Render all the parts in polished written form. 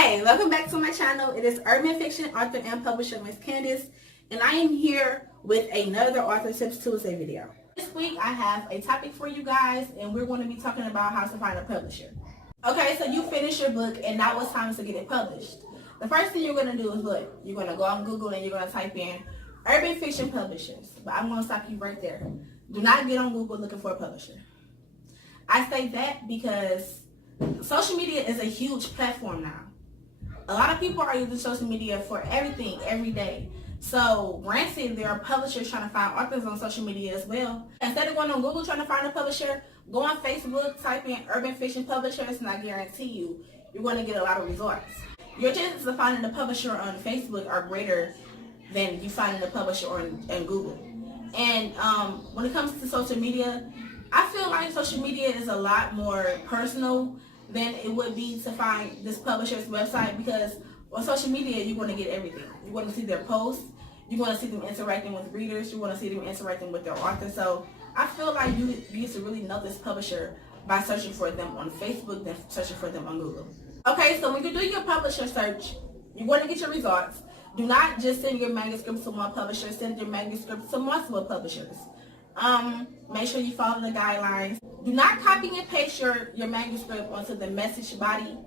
Hey, welcome back to my channel. It is urban fiction author and publisher Miss Candice, and I am here with another Author Tips Tuesday video. This week I have a topic for you guys, and we're going to be talking about how to find a publisher. Okay, so you finish your book, and now it's time to get it published. The first thing you're going to do is look. You're going to go on Google and you're going to type in urban fiction publishers. But I'm going to stop you right there. Do not get on Google looking for a publisher. I say that because social media is a huge platform now. A lot of people are using social media for everything, every day. So, granted, there are publishers trying to find authors on social media as well. Instead of going on Google trying to find a publisher, go on Facebook, type in urban fiction publishers, and I guarantee you, you're going to get a lot of results. Your chances of finding a publisher on Facebook are greater than you finding a publisher on Google. And when it comes to social media, I feel like social media is a lot more personal than it would be to find this publisher's website, because on social media you're going to get everything. You're going to see their posts, you're going to see them interacting with readers, you're going to see them interacting with their author. So I feel like you used to really know this publisher by searching for them on Facebook than searching for them on Google. Okay, so when you do your publisher search, you're going to get your results. Do not just send your manuscript to one publisher, send your manuscript to multiple publishers. Make sure you follow the guidelines. Do not copy and paste your manuscript onto the message body.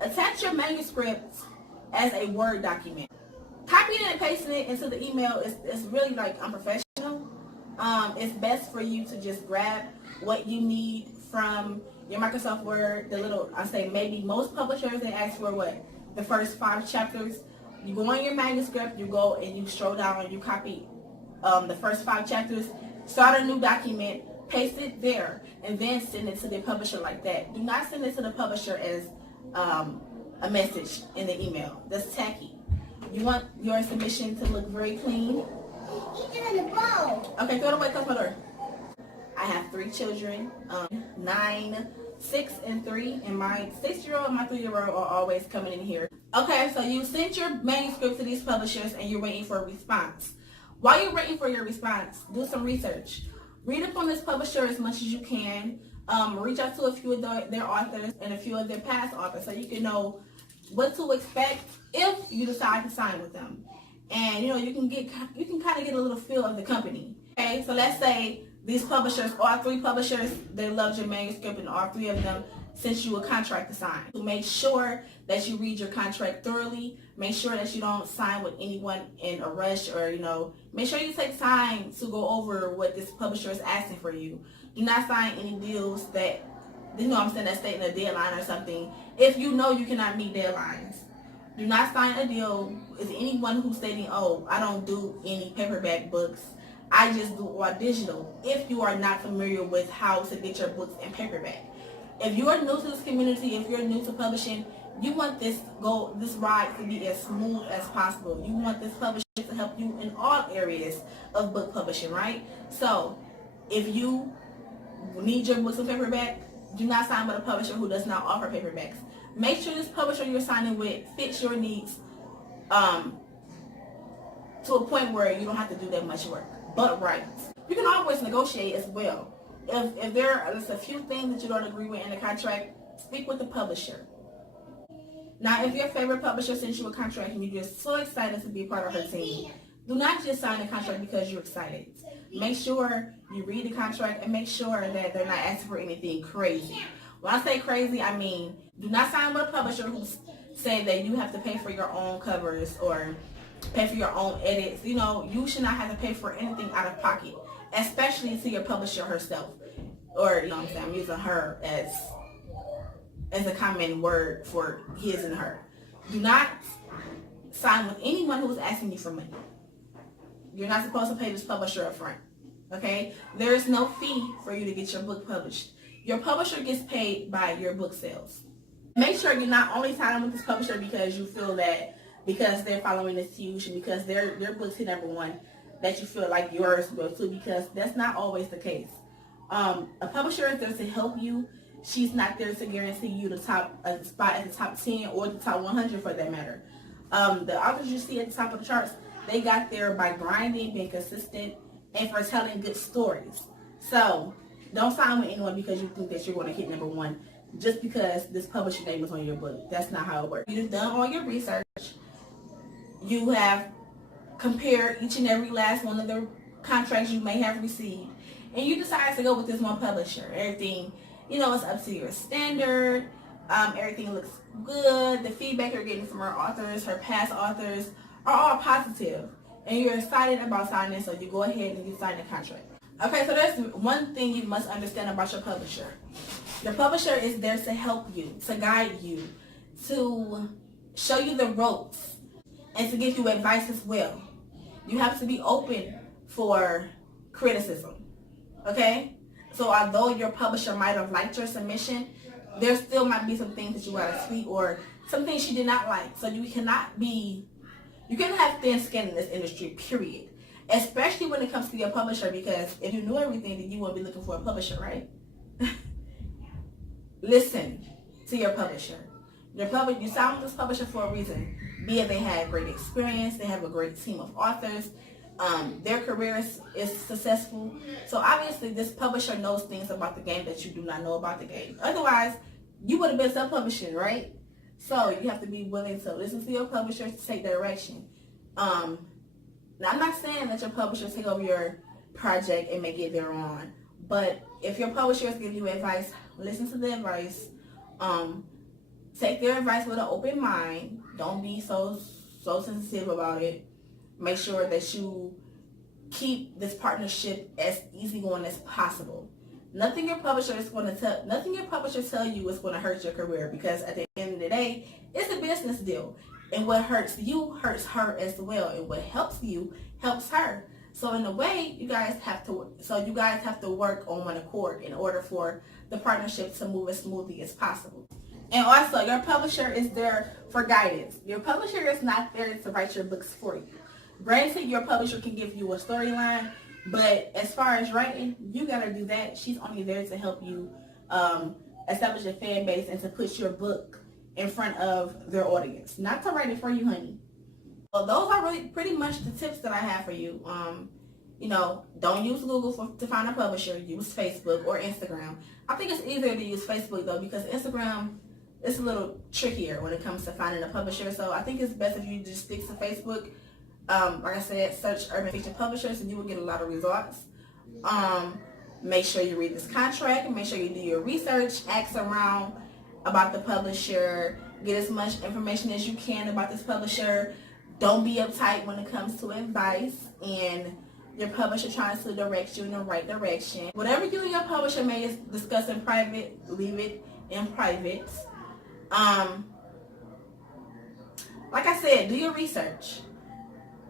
Attach your manuscript as a Word document. Copying and pasting it into the email is really like unprofessional. It's best for you to just grab what you need from your Microsoft Word. I say maybe most publishers, they ask for what? The first 5 chapters. You go on your manuscript, you go and you scroll down and you copy the first 5 chapters, start a new document, paste it there, and then send it to the publisher like that. Do not send it to the publisher as a message in the email. That's tacky. You want your submission to look very clean. Keep it in the bowl. Okay, throw it away, close my door. I have 3 children, 9, 6, and 3, and my 6-year-old and my 3-year-old are always coming in here. Okay, so you sent your manuscript to these publishers and you're waiting for a response. While you're waiting for your response, do some research. Read up on this publisher as much as you can. Reach out to a few of their authors and a few of their past authors so you can know what to expect if you decide to sign with them. And you can kind of get a little feel of the company. Okay, so let's say these publishers, all 3 publishers, they loved your manuscript, and all 3 of them sent you a contract to sign. So make sure that you read your contract thoroughly. Make sure that you don't sign with anyone in a rush, or make sure you take time to go over what this publisher is asking for you. Do not sign any deals that that's stating a deadline or something if you know you cannot meet deadlines. Do not sign a deal with anyone who's stating, oh, I don't do any paperback books, I just do all digital, if you are not familiar with how to get your books in paperback. If you are new to this community, if you're new to publishing, you want this ride to be as smooth as possible. You want this publisher to help you in all areas of book publishing, right? So if you need your books in paperback, do not sign with a publisher who does not offer paperbacks. Make sure this publisher you're signing with fits your needs to a point where you don't have to do that much work. But right, you can always negotiate as well. If there's a few things that you don't agree with in the contract, speak with the publisher. Now, if your favorite publisher sends you a contract and you're just so excited to be a part of her team, do not just sign a contract because you're excited. Make sure you read the contract and make sure that they're not asking for anything crazy. When I say crazy, I mean do not sign with a publisher who say that you have to pay for your own covers or pay for your own edits. You should not have to pay for anything out of pocket, especially to your publisher herself. Or, I'm using her as a common word for his and her. Do not sign with anyone who is asking you for money. You're not supposed to pay this publisher up front. Okay? There is no fee for you to get your book published. Your publisher gets paid by your book sales. Make sure you're not only signing with this publisher because you feel that because they're following this huge and because their books hit #1, that you feel like yours will too, because that's not always the case. A publisher is there to help you. She's not there to guarantee you a spot at the top 10 or the top 100 for that matter. The authors you see at the top of the charts, they got there by grinding, being consistent, and for telling good stories. So don't sign with anyone because you think that you're going to hit #1. just because this publisher name is on your book. That's not how it works. You've done all your research. You have compared each and every last one of the contracts you may have received, and you decide to go with this one publisher. Everything, is up to your standard. Everything looks good. The feedback you're getting from her authors, her past authors, are all positive, and you're excited about signing, so you go ahead and you sign the contract. Okay, so there's one thing you must understand about your publisher. Your publisher is there to help you, to guide you, to show you the ropes, and to give you advice as well. You have to be open for criticism, okay? So although your publisher might have liked your submission, there still might be some things that you gotta tweak or some things she did not like. So you cannot have thin skin in this industry, period. Especially when it comes to your publisher, because if you knew everything, then you wouldn't be looking for a publisher, right? Listen to your publisher. You signed with this publisher for a reason. Be it they had great experience, they have a great team of authors, their career is successful. So obviously this publisher knows things about the game that you do not know about the game. Otherwise, you would have been self-publishing, right? So you have to be willing to listen to your publisher to take direction. Now, I'm not saying that your publisher take over your project and make it their own, but if your publisher is giving you advice, listen to the advice. Take their advice with an open mind. Don't be so sensitive about it. Make sure that you keep this partnership as easygoing as possible. Nothing your publisher tell you is going to hurt your career, because at the end of the day, it's a business deal. And what hurts you hurts her as well, and what helps you helps her. So in a way, you guys have to work on one accord in order for the partnership to move as smoothly as possible. And also, your publisher is there for guidance. Your publisher is not there to write your books for you. Granted, your publisher can give you a storyline, but as far as writing, you gotta do that. She's only there to help you establish a fan base and to put your book in front of their audience, not to write it for you, honey. Well, those are really pretty much the tips that I have for you. Don't use Google to find a publisher. Use Facebook or Instagram. I think it's easier to use Facebook though, because Instagram is a little trickier when it comes to finding a publisher. So I think it's best if you just stick to Facebook. Like I said, search urban fiction publishers and you will get a lot of results. Make sure you read this contract. Make sure you do your research. Ask around about the publisher. Get as much information as you can about this publisher. Don't be uptight when it comes to advice and your publisher trying to direct you in the right direction. Whatever you and your publisher may discuss in private, leave it in private. Like I said, do your research.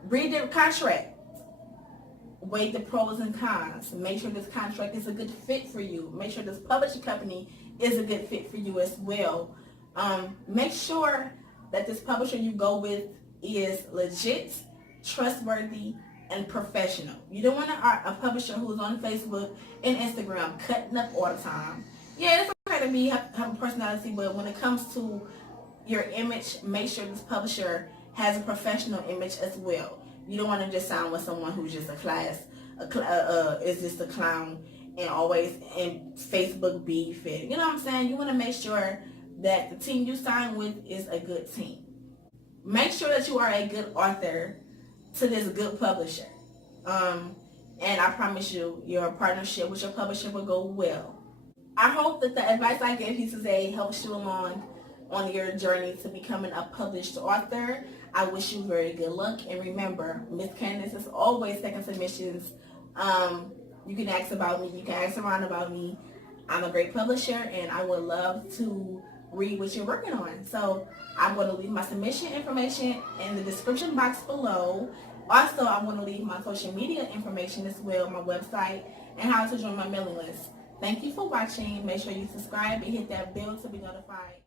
Read the contract. Weigh the pros and cons. Make sure this contract is a good fit for you. Make sure this publishing company is a good fit for you as well. Make sure that this publisher you go with is legit, trustworthy, and professional. You don't want a publisher who's on Facebook and Instagram cutting up all the time. Yeah, it's okay to have a personality, but when it comes to your image, make sure this publisher has a professional image as well. You don't want to just sign with someone who's just is just a clown and always in Facebook beef. And, you know what I'm saying? You want to make sure that the team you sign with is a good team. Make sure that you are a good author to this good publisher. And I promise you, your partnership with your publisher will go well. I hope that the advice I gave you today helps you along on your journey to becoming a published author. I wish you very good luck. And remember, Miss Candice is always taking submissions. You can ask about me. You can ask around about me. I'm a great publisher, and I would love to read what you're working on. So I'm going to leave my submission information in the description box below. Also, I'm going to leave my social media information as well, my website, and how to join my mailing list. Thank you for watching. Make sure you subscribe and hit that bell to be notified.